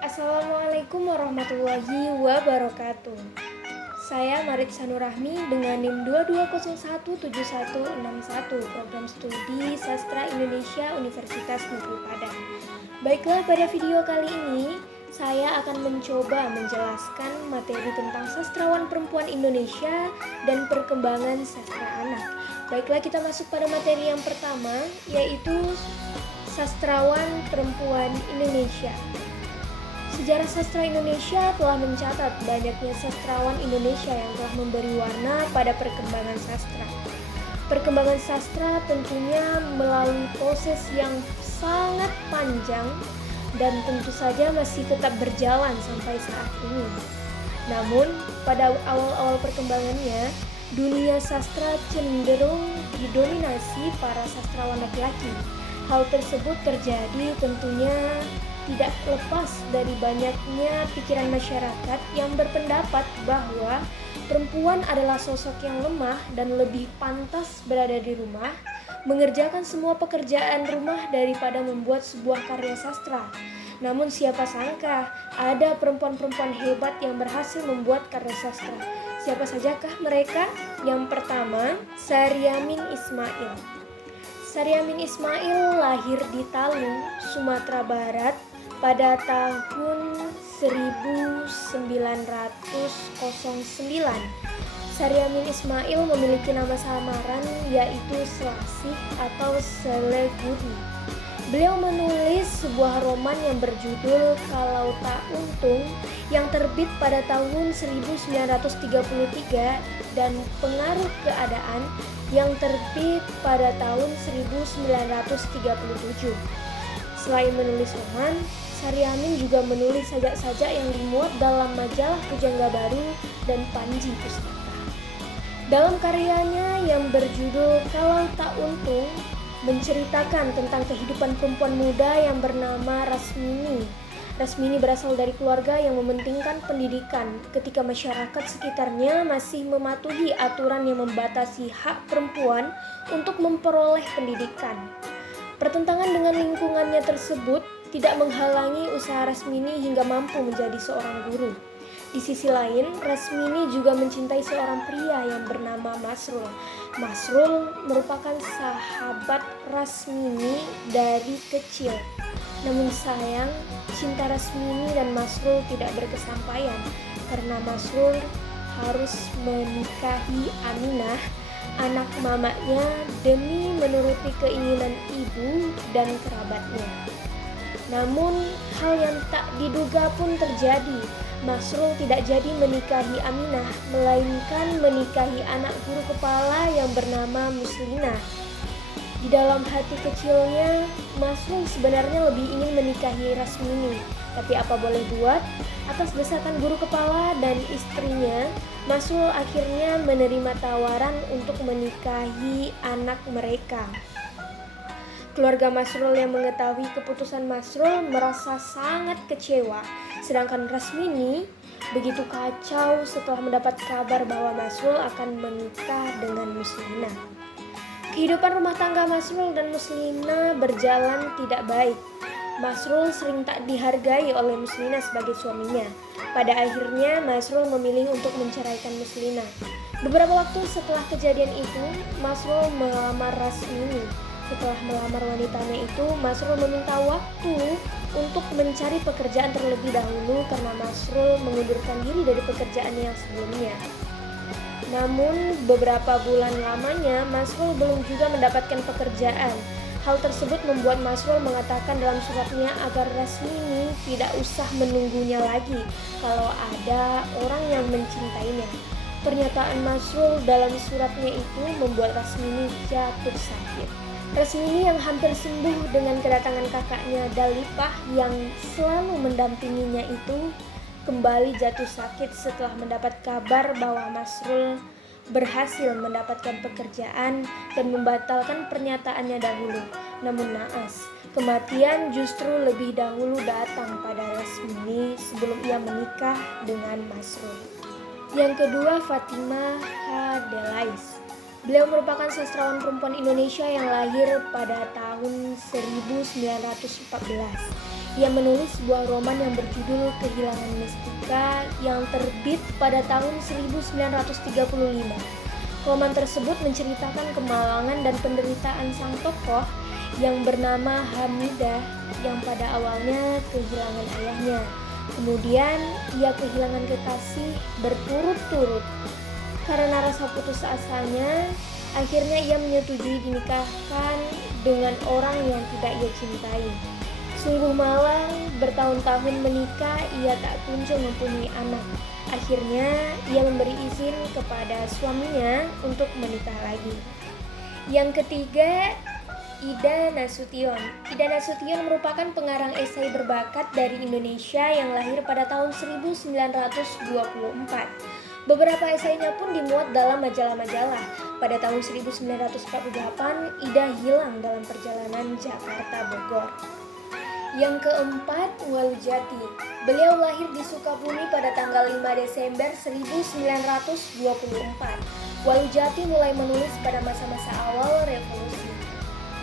Assalamualaikum warahmatullahi wabarakatuh. Saya Marit Sanurahmi dengan NIM 22017161, program studi Sastra Indonesia Universitas Negeri Padang. Baiklah, pada video kali ini saya akan mencoba menjelaskan materi tentang sastrawan perempuan Indonesia dan perkembangan sastra anak. Baiklah, kita masuk pada materi yang pertama, yaitu sastrawan perempuan Indonesia. Sejarah sastra Indonesia telah mencatat banyaknya sastrawan Indonesia yang telah memberi warna pada perkembangan sastra. Perkembangan sastra tentunya melalui proses yang sangat panjang dan tentu saja masih tetap berjalan sampai saat ini. Namun, pada awal-awal perkembangannya, dunia sastra cenderung didominasi para sastrawan laki-laki. Hal tersebut terjadi tentunya tidak lepas dari banyaknya pikiran masyarakat yang berpendapat bahwa perempuan adalah sosok yang lemah dan lebih pantas berada di rumah, mengerjakan semua pekerjaan rumah daripada membuat sebuah karya sastra. Namun siapa sangka ada perempuan-perempuan hebat yang berhasil membuat karya sastra. Siapa sajakah mereka? Yang pertama, Saryamin Ismail. Saryamin Ismail lahir di Talu, Sumatera Barat pada tahun 1909. Saryamin Ismail memiliki nama samaran yaitu Selasih atau Selegudi. Beliau menulis sebuah roman yang berjudul Kalau Tak Untung yang terbit pada tahun 1933 dan Pengaruh Keadaan yang terbit pada tahun 1937. Selain menulis roman, Saryamin juga menulis sajak-sajak yang dimuat dalam majalah Pujangga Baru dan Panji Pustaka. Dalam karyanya yang berjudul Kalau Tak Untung, menceritakan tentang kehidupan perempuan muda yang bernama Rasmini. Rasmini berasal dari keluarga yang mementingkan pendidikan ketika masyarakat sekitarnya masih mematuhi aturan yang membatasi hak perempuan untuk memperoleh pendidikan. Pertentangan dengan lingkungannya tersebut tidak menghalangi usaha Rasmini hingga mampu menjadi seorang guru. Di sisi lain, Rasmini juga mencintai seorang pria yang bernama Masrul. Masrul merupakan sahabat Rasmini dari kecil. Namun sayang, cinta Rasmini dan Masrul tidak berkesampaian karena Masrul harus menikahi Aminah, anak mamanya, demi menuruti keinginan ibu dan kerabatnya. Namun, hal yang tak diduga pun terjadi. Masrul tidak jadi menikahi Aminah, melainkan menikahi anak guru kepala yang bernama Muslinah. Di dalam hati kecilnya, Masrul sebenarnya lebih ingin menikahi Rasmini. Tapi apa boleh buat, atas desakan guru kepala dan istrinya, Masrul akhirnya menerima tawaran untuk menikahi anak mereka. Keluarga Masrul yang mengetahui keputusan Masrul merasa sangat kecewa, sedangkan Rasmini begitu kacau setelah mendapat kabar bahwa Masrul akan menikah dengan Muslinah. Kehidupan rumah tangga Masrul dan Muslinah berjalan tidak baik. Masrul sering tak dihargai oleh Muslinah sebagai suaminya. Pada akhirnya Masrul memilih untuk menceraikan Muslinah. Beberapa waktu setelah kejadian itu, Masrul melamar Rasmini. Setelah melamar wanitanya itu, Masrul meminta waktu untuk mencari pekerjaan terlebih dahulu karena Masrul mengundurkan diri dari pekerjaannya yang sebelumnya. Namun beberapa bulan lamanya Masrul belum juga mendapatkan pekerjaan. Hal tersebut membuat Masrul mengatakan dalam suratnya agar Rasmini tidak usah menunggunya lagi kalau ada orang yang mencintainya. Pernyataan Masrul dalam suratnya itu membuat Rasmini jatuh sakit. Rasmini yang hampir sembuh dengan kedatangan kakaknya Dalipah yang selalu mendampinginya itu kembali jatuh sakit setelah mendapat kabar bahwa Masrul berhasil mendapatkan pekerjaan dan membatalkan pernyataannya dahulu. Namun naas, kematian justru lebih dahulu datang pada Rasmini sebelum ia menikah dengan Masrul. Yang kedua, Fatimah H. Delais. Beliau merupakan sastrawan perempuan Indonesia yang lahir pada tahun 1914. ia menulis sebuah roman yang berjudul Kehilangan Mestika yang terbit pada tahun 1935. Roman tersebut menceritakan kemalangan dan penderitaan sang tokoh yang bernama Hamidah yang pada awalnya kehilangan ayahnya. Kemudian ia kehilangan kekasih berturut-turut. Karena rasa putus asanya, akhirnya ia menyetujui dinikahkan dengan orang yang tidak ia cintai. Sungguh malang, bertahun-tahun menikah ia tak kunjung mempunyai anak. Akhirnya ia memberi izin kepada suaminya untuk menikah lagi. Yang ketiga, Ida Nasution. Ida Nasution merupakan pengarang esai berbakat dari Indonesia yang lahir pada tahun 1924. Beberapa esainya pun dimuat dalam majalah-majalah. Pada tahun 1948, Ida hilang dalam perjalanan Jakarta-Bogor. Yang keempat, Walujati. Beliau lahir di Sukabumi pada tanggal 5 Desember 1924. Walujati mulai menulis pada masa-masa awal revolusi.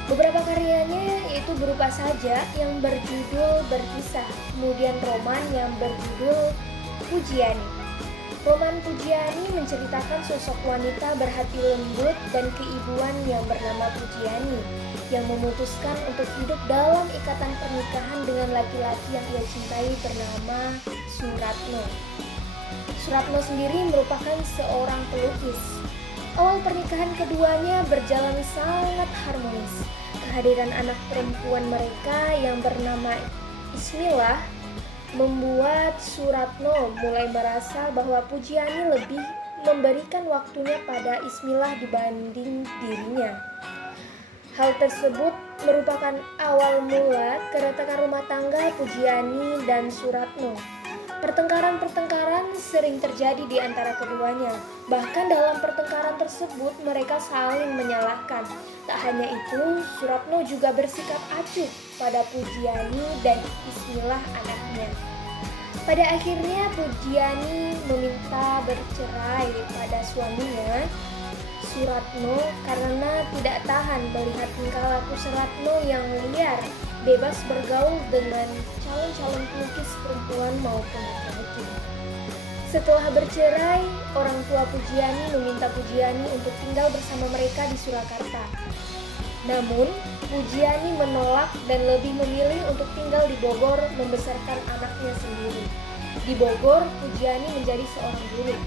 Beberapa karyanya yaitu berupa sajak yang berjudul Berkisah, kemudian roman yang berjudul Pujiani. Roman Pujiani menceritakan sosok wanita berhati lembut dan keibuan yang bernama Pujiani yang memutuskan untuk hidup dalam ikatan pernikahan dengan laki-laki yang ia cintai bernama Suratno. Suratno sendiri merupakan seorang pelukis. Awal pernikahan keduanya berjalan sangat harmonis. Kehadiran anak perempuan mereka yang bernama Ismillah membuat Suratno mulai merasa bahwa Pujiani lebih memberikan waktunya pada Ismillah dibanding dirinya. Hal tersebut merupakan awal mula keretakan rumah tangga Pujiani dan Suratno. Pertengkaran-pertengkaran sering terjadi di antara keduanya. Bahkan dalam pertengkaran tersebut mereka saling menyalahkan. Tak hanya itu, Suratno juga bersikap acuh pada Pujiani dan Ismillah anaknya. Pada akhirnya Pujiani meminta bercerai pada suaminya Suratno karena tidak tahan melihat tingkah laku Suratno yang liar, bebas bergaul dengan calon-calon pelukis perempuan maupun laki-laki. Setelah bercerai, orang tua Pujiani meminta Pujiani untuk tinggal bersama mereka di Surakarta. Namun, Pujiani menolak dan lebih memilih untuk tinggal di Bogor membesarkan anaknya sendiri. Di Bogor, Pujiani menjadi seorang guru.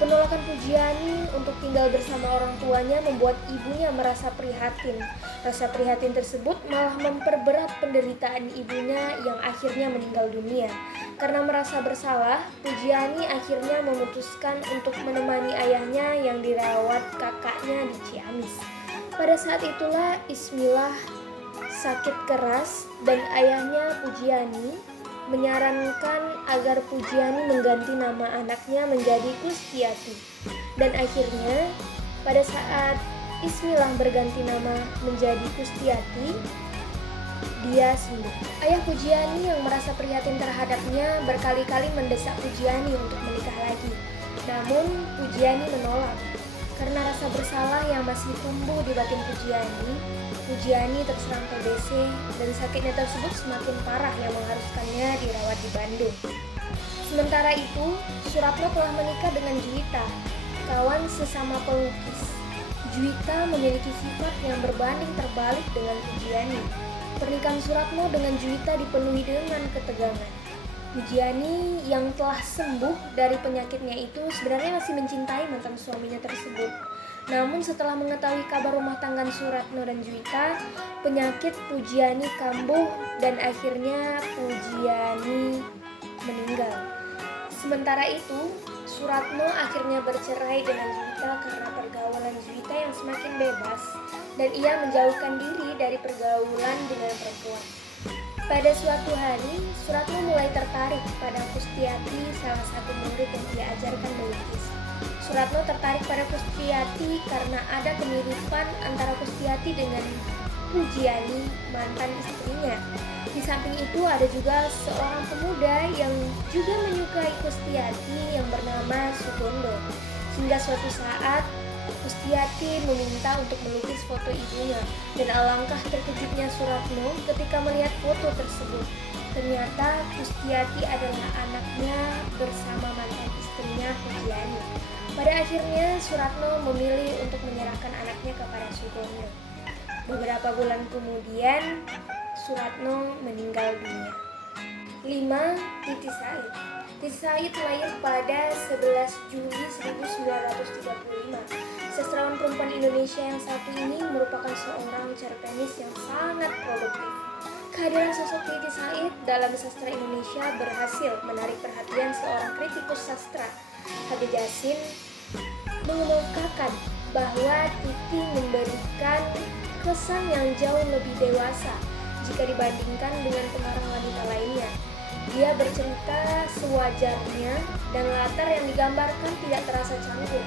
Penolakan Pujiani untuk tinggal bersama orang tuanya membuat ibunya merasa prihatin. Rasa prihatin tersebut malah memperberat penderitaan ibunya yang akhirnya meninggal dunia. Karena merasa bersalah, Pujiani akhirnya memutuskan untuk menemani ayahnya yang dirawat kakaknya di Ciamis. Pada saat itulah Ismillah sakit keras dan ayahnya Pujiani menyarankan agar Pujiani mengganti nama anaknya menjadi Kustiati. Dan akhirnya pada saat Ismillah berganti nama menjadi Kustiati, dia sembuh. Ayah Pujiani yang merasa prihatin terhadapnya berkali-kali mendesak Pujiani untuk menikah lagi. Namun Pujiani menolak. Karena rasa bersalah yang masih tumbuh di batin Pujiani terserang TBC dan sakitnya tersebut semakin parah yang mengharuskannya dirawat di Bandung. Sementara itu, Suratno telah menikah dengan Juwita, kawan sesama pelukis. Juwita memiliki sifat yang berbanding terbalik dengan Pujiani. Pernikahan Suratno dengan Juwita dipenuhi dengan ketegangan. Pujiani yang telah sembuh dari penyakitnya itu sebenarnya masih mencintai mantan suaminya tersebut. Namun setelah mengetahui kabar rumah tangga Suratno dan Juwita, penyakit Pujiani kambuh dan akhirnya Pujiani meninggal. Sementara itu, Suratno akhirnya bercerai dengan Juwita karena pergaulan Juwita yang semakin bebas dan ia menjauhkan diri dari pergaulan dengan perempuan. Pada suatu hari, Suratno mulai tertarik pada Kustiati, salah satu murid yang ia ajarkan melukis. Suratno tertarik pada Kustiati karena ada kemiripan antara Kustiati dengan Pujiani, mantan istrinya. Di samping itu ada juga seorang pemuda yang juga menyukai Kustiati yang bernama Sugondo. Hingga suatu saat, Kustiati meminta untuk melukis foto ibunya dan alangkah terkejutnya Suratno ketika melihat foto tersebut. Ternyata Kustiati adalah anaknya bersama mantan istrinya Pujiani. Pada akhirnya Suratno memilih untuk menyerahkan anaknya kepada Sugondo. Beberapa bulan kemudian Suratno meninggal dunia. 5. Titi Said. Titi Said lahir pada 11 Juli 1935. Sastrawan perempuan Indonesia yang satu ini merupakan seorang cerpenis yang sangat produktif. Kehadiran sosok Titi Said dalam sastra Indonesia berhasil menarik perhatian seorang kritikus sastra. Habib Yasin mengemukakan bahwa Titi memberikan kesan yang jauh lebih dewasa jika dibandingkan dengan pengarang wanita lainnya. Dia bercerita sewajarnya dan latar yang digambarkan tidak terasa canggung.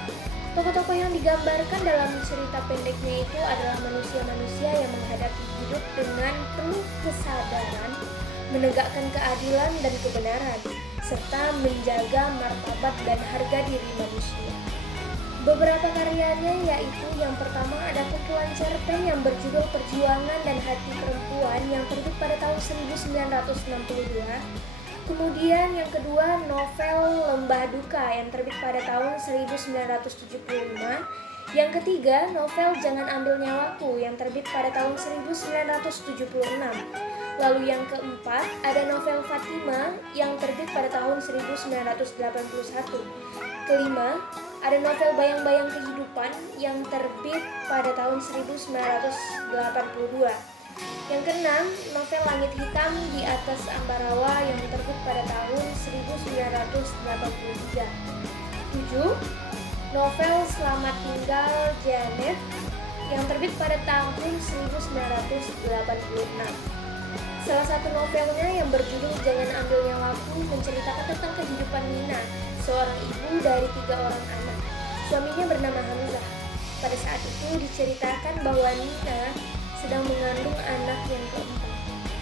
Tokoh-tokoh yang digambarkan dalam cerita pendeknya itu adalah manusia-manusia yang menghadapi hidup dengan penuh kesadaran, menegakkan keadilan dan kebenaran, serta menjaga martabat dan harga diri manusia. Beberapa karyanya yaitu yang pertama ada kumpulan cerpen yang berjudul Perjuangan dan Hati Perempuan yang terbit pada tahun 1962. Kemudian yang kedua novel Lembah Duka yang terbit pada tahun 1975. Yang ketiga novel Jangan Ambil Nyawaku yang terbit pada tahun 1976. Lalu yang keempat ada novel Fatima yang terbit pada tahun 1981. Kelima ada novel Bayang-Bayang Kehidupan yang terbit pada tahun 1982. Yang keenam, novel Langit Hitam di Atas Ambarawa yang terbit pada tahun 1983. 7. Novel Selamat Tinggal Janet yang terbit pada tahun 1986. Salah satu novelnya yang berjudul Jangan Ambil Nyawaku menceritakan tentang kehidupan Nina, seorang ibu dari 3 orang anak. Suaminya bernama Hamzah. Pada saat itu diceritakan bahwa Nina sedang mengandung anak yang keempat.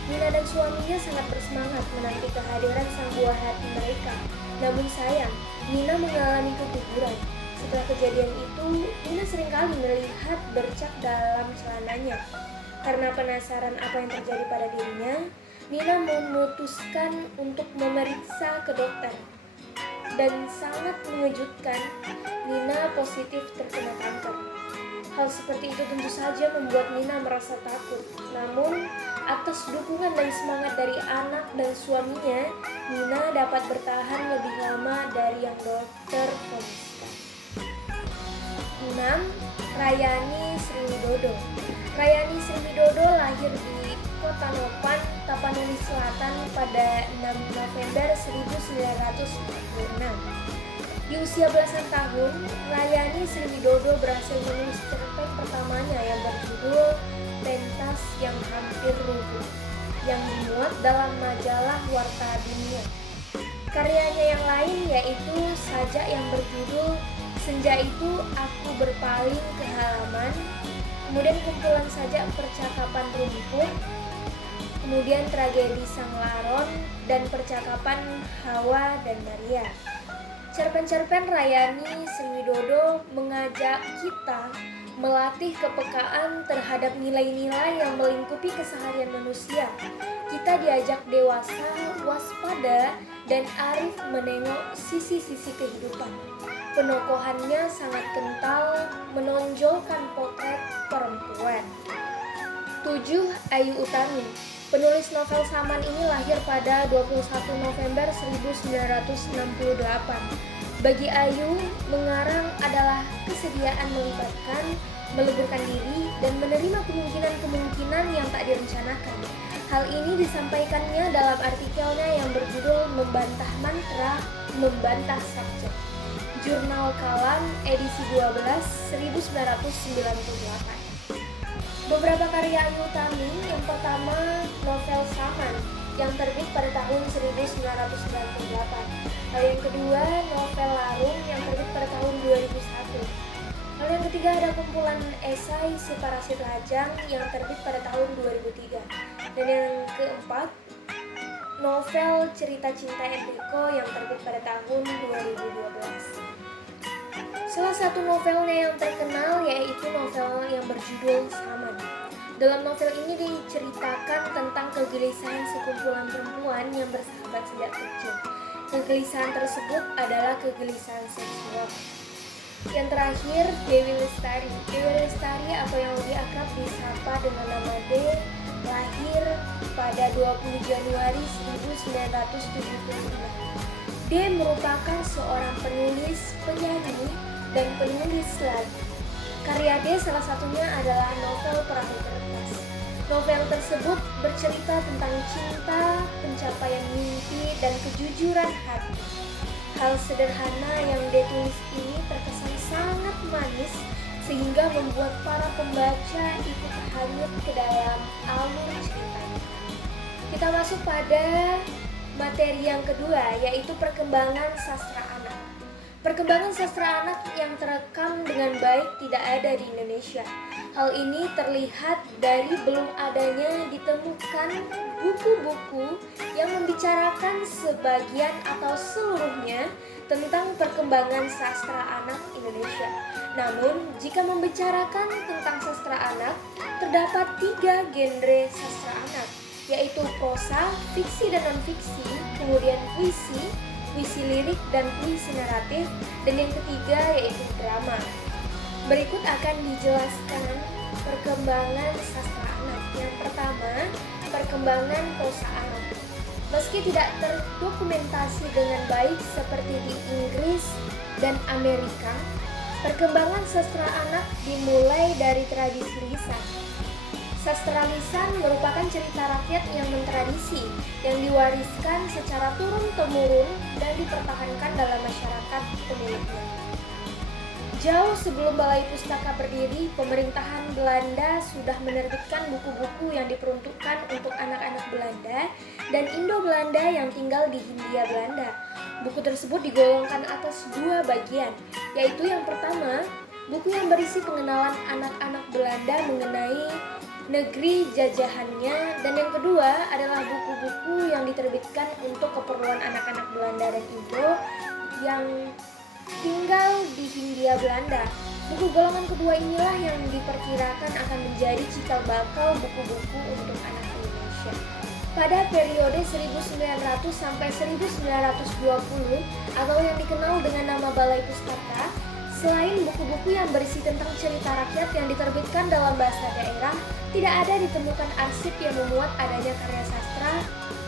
Nina dan suaminya sangat bersemangat menanti kehadiran sang buah hati mereka. Namun sayang, Nina mengalami keguguran. Setelah kejadian itu, Nina seringkali melihat bercak dalam celananya. Karena penasaran apa yang terjadi pada dirinya, Nina memutuskan untuk memeriksa ke dokter. Dan sangat mengejutkan, Nina positif terkena kanker. Hal seperti itu tentu saja membuat Nina merasa takut. Namun, atas dukungan dan semangat dari anak dan suaminya, Nina dapat bertahan lebih lama dari yang dokter foniskan. 6. Rayani Sriwidodo. Rayani Sriwidodo lahir di Kota Nopan, Tapanuli Selatan pada 6 November 1946. Di usia belasan tahun, Rayani Sriwidodo berhasil menulis cerpen pertamanya yang berjudul Pentas yang Hampir Rubuh, yang dimuat dalam majalah Warta Dunia. Karyanya yang lain yaitu sajak yang berjudul Senja Itu Aku Berpaling ke Halaman, kemudian kumpulan sajak Percakapan Rumput, kemudian tragedi Sang Laron, dan percakapan Hawa dan Maria. Cerpen-cerpen Rayani Sriwidodo mengajak kita melatih kepekaan terhadap nilai-nilai yang melingkupi keseharian manusia. Kita diajak dewasa, waspada, dan arif menengok sisi-sisi kehidupan. Penokohannya sangat kental, menonjolkan potret perempuan. 7. Ayu Utami. Penulis novel Saman ini lahir pada 21 November 1968. Bagi Ayu, mengarang adalah kesediaan melibatkan, meleburkan diri, dan menerima kemungkinan-kemungkinan yang tak direncanakan. Hal ini disampaikannya dalam artikelnya yang berjudul Membantah Mantra, Membantah Subjek. Jurnal Kalam, edisi 12, 1998. Beberapa karya Ayu Utami, yang pertama novel Saman yang terbit pada tahun 1998. Lalu yang kedua novel Larung yang terbit pada tahun 2001. Lalu yang ketiga ada kumpulan esai Si Parasit Lajang yang terbit pada tahun 2003. Dan yang keempat novel Cerita Cinta Enrico yang terbit pada tahun 2012. Salah satu novelnya yang terkenal yaitu novel yang berjudul Saman. Dalam novel ini diceritakan tentang kegelisahan sekumpulan perempuan yang bersahabat sejak kecil. Kegelisahan tersebut adalah kegelisahan seksual. Yang terakhir, Dewi Lestari. Dewi Lestari atau yang lebih akrab disapa dengan nama D, lahir pada 20 Januari 1975. D merupakan seorang penulis, penyanyi, dan penulis lagu. Karya D salah satunya adalah novel Perahu Kertas. Novel tersebut bercerita tentang cinta, pencapaian mimpi, dan kejujuran hati. Hal sederhana yang D tulis ini terkesan sangat manis sehingga membuat para pembaca ikut hanyut ke dalam alur ceritanya. Kita masuk pada materi yang kedua, yaitu perkembangan sastra anak. Perkembangan sastra anak yang terekam dengan baik tidak ada di Indonesia. Hal ini terlihat dari belum adanya ditemukan buku-buku yang membicarakan sebagian atau seluruhnya tentang perkembangan sastra anak Indonesia. Namun, jika membicarakan tentang sastra anak, terdapat 3 genre sastra anak, yaitu prosa, fiksi dan non-fiksi, kemudian puisi lirik dan puisi naratif, dan yang ketiga yaitu drama. Berikut akan dijelaskan perkembangan sastra anak. Yang pertama, perkembangan prosa anak. Meski tidak terdokumentasi dengan baik seperti di Inggris dan Amerika, perkembangan sastra anak dimulai dari tradisi lisan. Sastra lisan merupakan cerita rakyat yang mentradisi, yang diwariskan secara turun-temurun dan dipertahankan dalam masyarakat pemiliknya. Jauh sebelum Balai Pustaka berdiri, pemerintahan Belanda sudah menerbitkan buku-buku yang diperuntukkan untuk anak-anak Belanda dan Indo-Belanda yang tinggal di Hindia Belanda. Buku tersebut digolongkan atas 2 bagian, yaitu yang pertama, buku yang berisi pengenalan anak-anak Belanda mengenai negeri jajahannya, dan yang kedua adalah buku-buku yang diterbitkan untuk keperluan anak-anak Belanda dan Indo yang tinggal di Hindia Belanda. Buku golongan kedua inilah yang diperkirakan akan menjadi cikal bakal buku-buku untuk anak Indonesia. Pada periode 1900 sampai 1920 atau yang dikenal dengan nama Balai Pustaka, selain buku-buku yang berisi tentang cerita rakyat yang diterbitkan dalam bahasa daerah, tidak ada ditemukan arsip yang memuat adanya karya sastra,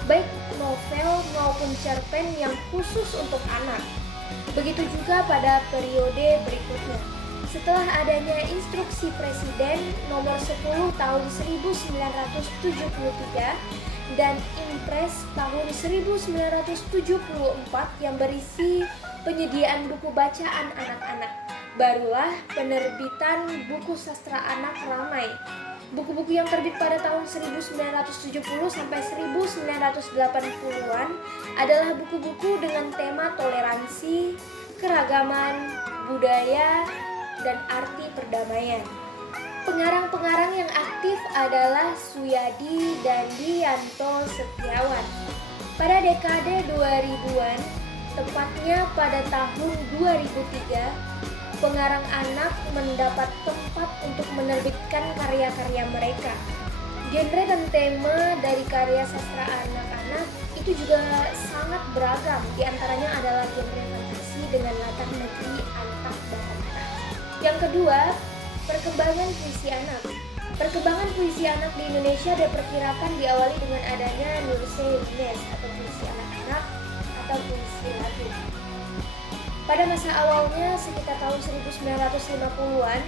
baik novel maupun cerpen yang khusus untuk anak. Begitu juga pada periode berikutnya. Setelah adanya Instruksi Presiden Nomor 10 Tahun 1973 dan Impres Tahun 1974 yang berisi penyediaan buku bacaan anak-anak, barulah penerbitan buku sastra anak ramai. Buku-buku yang terbit pada tahun 1970 sampai 1980-an adalah buku-buku dengan tema toleransi, keragaman, budaya, dan arti perdamaian. Pengarang-pengarang yang aktif adalah Suyadi dan Dianto Setiawan. Pada dekade 2000-an, tepatnya pada tahun 2003, pengarang anak mendapat tempat untuk menerbitkan karya-karya mereka. Genre dan tema dari karya sastra anak-anak itu juga sangat beragam. Di antaranya adalah genre fantasi dengan latar negeri Antak Batak. Yang kedua, perkembangan puisi anak. Perkembangan puisi anak di Indonesia diperkirakan diawali dengan adanya Nurse Rines atau puisi anak-anak atau puisi lagu. Pada masa awalnya sekitar tahun 1950-an,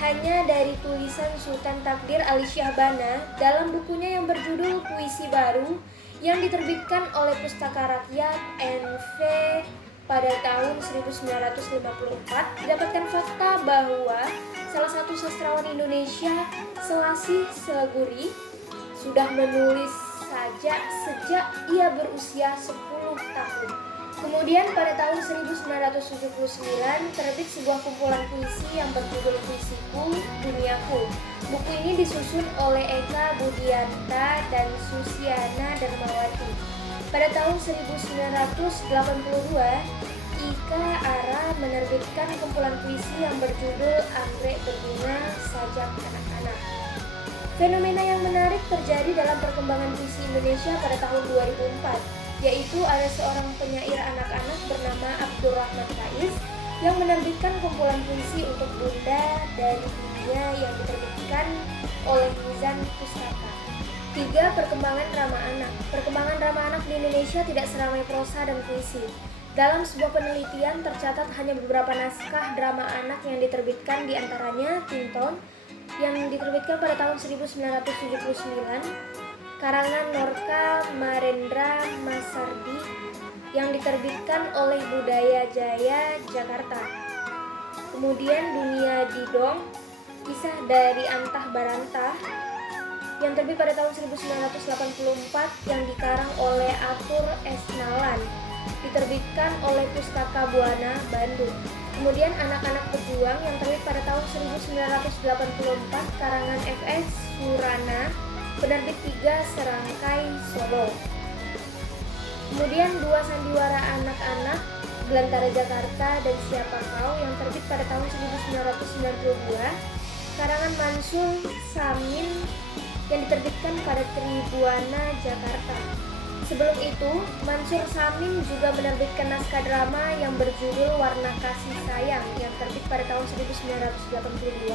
hanya dari tulisan Sultan Takdir Ali Syahbana dalam bukunya yang berjudul Puisi Baru yang diterbitkan oleh Pustaka Rakyat NV pada tahun 1954, didapatkan fakta bahwa salah satu sastrawan Indonesia, Selasih Seleguri, sudah menulis sejak ia berusia 10 tahun. Kemudian pada tahun 1979 terbit sebuah kumpulan puisi yang berjudul Puisiku, Duniaku. Buku ini disusun oleh Eka Budianta dan Susiana Darmawati. Pada tahun 1982, Ika Ara menerbitkan kumpulan puisi yang berjudul Anggrek Berbunga Sajak Anak-anak. Fenomena yang menarik terjadi dalam perkembangan puisi Indonesia pada tahun 2004, yaitu ada seorang penyair anak-anak bernama Abdurrahman Faiz yang menerbitkan kumpulan puisi untuk Bunda dari Dunia yang diterbitkan oleh Mizan Pustaka. 3. Perkembangan drama anak. Perkembangan drama anak di Indonesia tidak seramai prosa dan puisi. Dalam sebuah penelitian tercatat hanya beberapa naskah drama anak yang diterbitkan, di antaranya Tinton yang diterbitkan pada tahun 1979, karangan Norka Marendra Masardi yang diterbitkan oleh Budaya Jaya Jakarta. Kemudian Dunia Didong, kisah dari Antah Barantah yang terbit pada tahun 1984 yang dikarang oleh Atur S. Nalan, diterbitkan oleh Pustaka Buana, Bandung. Kemudian Anak-anak Pejuang yang terbit pada tahun 1984 karangan F.S. Surana, penerbit 3 Serangkai, Solo. Kemudian 2 sandiwara anak-anak, Belantara Jakarta dan Siapa Kau yang terbit pada tahun 1992 karangan Mansur Samin yang diterbitkan pada Tribuana, Jakarta. Sebelum itu, Mansur Samin juga menerbitkan naskah drama yang berjudul Warna Kasih Sayang yang terbit pada tahun 1982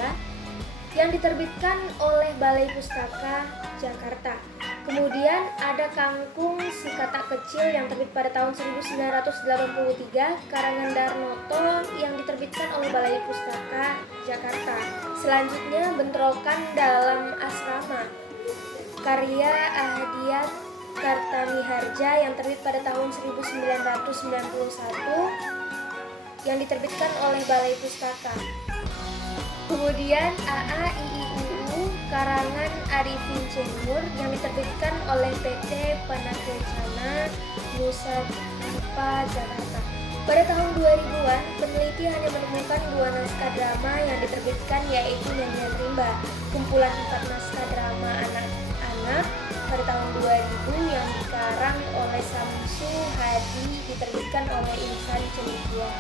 yang diterbitkan oleh Balai Pustaka, Jakarta. Kemudian ada Kangkung Si Katak Kecil yang terbit pada tahun 1983 karangan Darnoto yang diterbitkan oleh Balai Pustaka, Jakarta. Selanjutnya Bentrokan Dalam Asrama, karya Ahdiat Kartaniharja yang terbit pada tahun 1991 yang diterbitkan oleh Balai Pustaka. Kemudian AAIIUU karangan Arifin Cengur yang diterbitkan oleh PT Panakecana Nusa Dipa, Jakarta. Pada tahun 2000-an, peneliti hanya menemukan 2 naskah drama yang diterbitkan, yaitu Nyanyian Rimba, kumpulan 4 naskah drama anak-anak pada tahun 2000 yang dikarang oleh Samsu Hadi, diterbitkan oleh Insan Cendekia,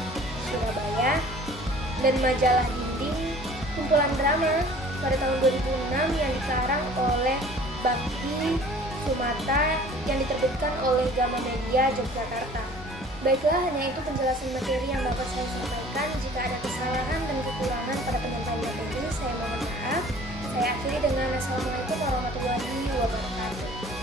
Surabaya, dan Majalah Dinding, kumpulan drama pada tahun 2006 yang dikarang oleh Bakti Sumata yang diterbitkan oleh Gama Media, Yogyakarta. Baiklah, hanya itu penjelasan materi yang dapat saya sampaikan. Jika ada kesalahan dan kekurangan pada penyampaian materi, saya mohon maaf. Saya akhiri dengan Assalamualaikum warahmatullahi wabarakatuh.